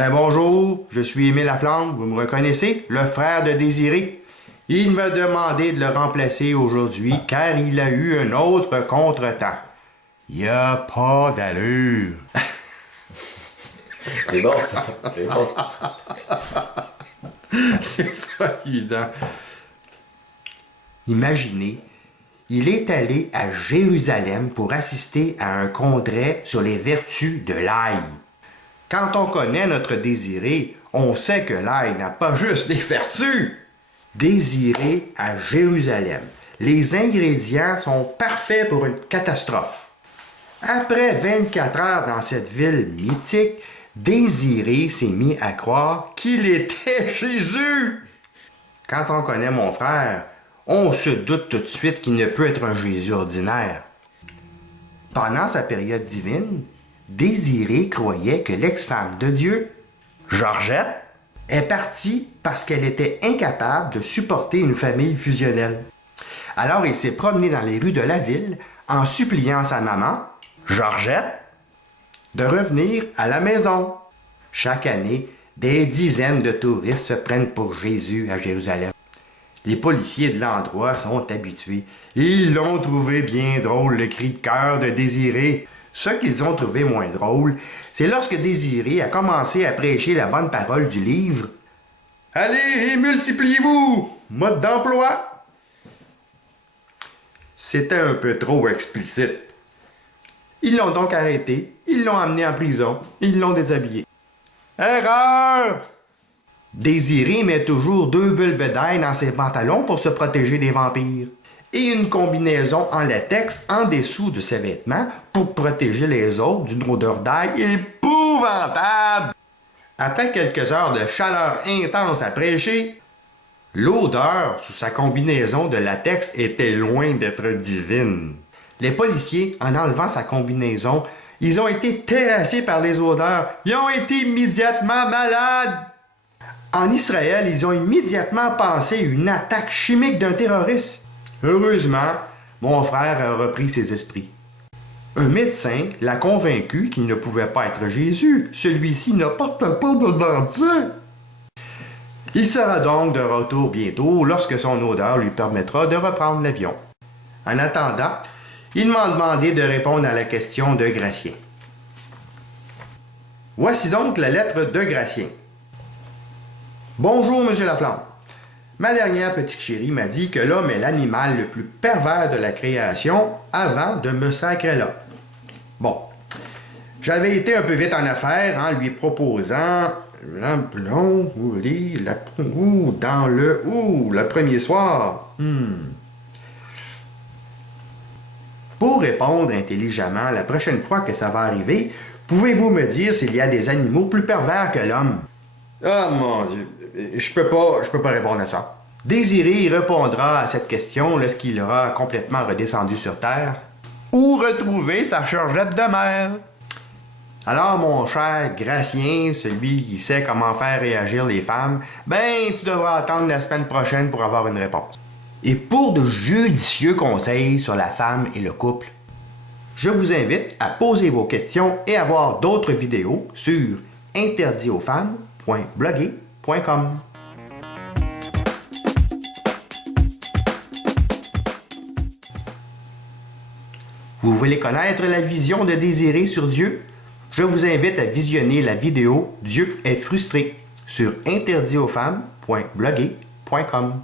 Ben bonjour, je suis Émile Laflamme, vous me reconnaissez, le frère de Désiré. Il m'a demandé de le remplacer aujourd'hui car il a eu un autre contretemps. Y a pas d'allure. C'est bon, ça. C'est bon. C'est pas évident. Imaginez, il est allé à Jérusalem pour assister à un congrès sur les vertus de l'ail. Quand on connaît notre Désiré, on sait que l'ail n'a pas juste des vertus. Désiré à Jérusalem. Les ingrédients sont parfaits pour une catastrophe. Après 24 heures dans cette ville mythique, Désiré s'est mis à croire qu'il était Jésus. Quand on connaît mon frère, on se doute tout de suite qu'il ne peut être un Jésus ordinaire. Pendant sa période divine, Désiré croyait que l'ex-femme de Dieu, Georgette, est partie parce qu'elle était incapable de supporter une famille fusionnelle. Alors il s'est promené dans les rues de la ville en suppliant sa maman, Georgette, de revenir à la maison. Chaque année, des dizaines de touristes se prennent pour Jésus à Jérusalem. Les policiers de l'endroit sont habitués. Ils l'ont trouvé bien drôle, le cri de cœur de Désiré. Ce qu'ils ont trouvé moins drôle, c'est lorsque Désiré a commencé à prêcher la bonne parole du livre « Allez et multipliez-vous! Mode d'emploi! » C'était un peu trop explicite. Ils l'ont donc arrêté, ils l'ont amené en prison, ils l'ont déshabillé. Erreur! Désiré met toujours 2 bulles d'ail dans ses pantalons pour se protéger des vampires et une combinaison en latex en dessous de ses vêtements pour protéger les autres d'une odeur d'ail épouvantable. Après quelques heures de chaleur intense à prêcher, l'odeur sous sa combinaison de latex était loin d'être divine. Les policiers, en enlevant sa combinaison, ils ont été terrassés par les odeurs. Ils ont été immédiatement malades. En Israël, ils ont immédiatement pensé à une attaque chimique d'un terroriste. Heureusement, mon frère a repris ses esprits. Un médecin l'a convaincu qu'il ne pouvait pas être Jésus. Celui-ci ne portait pas de dentier. Il sera donc de retour bientôt lorsque son odeur lui permettra de reprendre l'avion. En attendant, il m'a demandé de répondre à la question de Gratien. Voici donc la lettre de Gratien. Bonjour, Monsieur Laflamme. Ma dernière petite chérie m'a dit que l'homme est l'animal le plus pervers de la création avant de me sacrer là. Bon, j'avais été un peu vite en affaires en lui proposant l'amplon ou dans le premier soir. Pour répondre intelligemment la prochaine fois que ça va arriver, pouvez-vous me dire s'il y a des animaux plus pervers que l'homme? Ah mon Dieu, je peux pas répondre à ça. Désiré répondra à cette question lorsqu'il aura complètement redescendu sur Terre ou retrouvé sa Georgette de mer. Alors mon cher Gratien, celui qui sait comment faire réagir les femmes, ben tu devras attendre la semaine prochaine pour avoir une réponse. Et pour de judicieux conseils sur la femme et le couple, je vous invite à poser vos questions et à voir d'autres vidéos sur interditauxfemmes.bloguer.com. Vous voulez connaître la vision de Désiré sur Dieu? Je vous invite à visionner la vidéo « Dieu est frustré » sur interditauxfemmes.bloguer.com.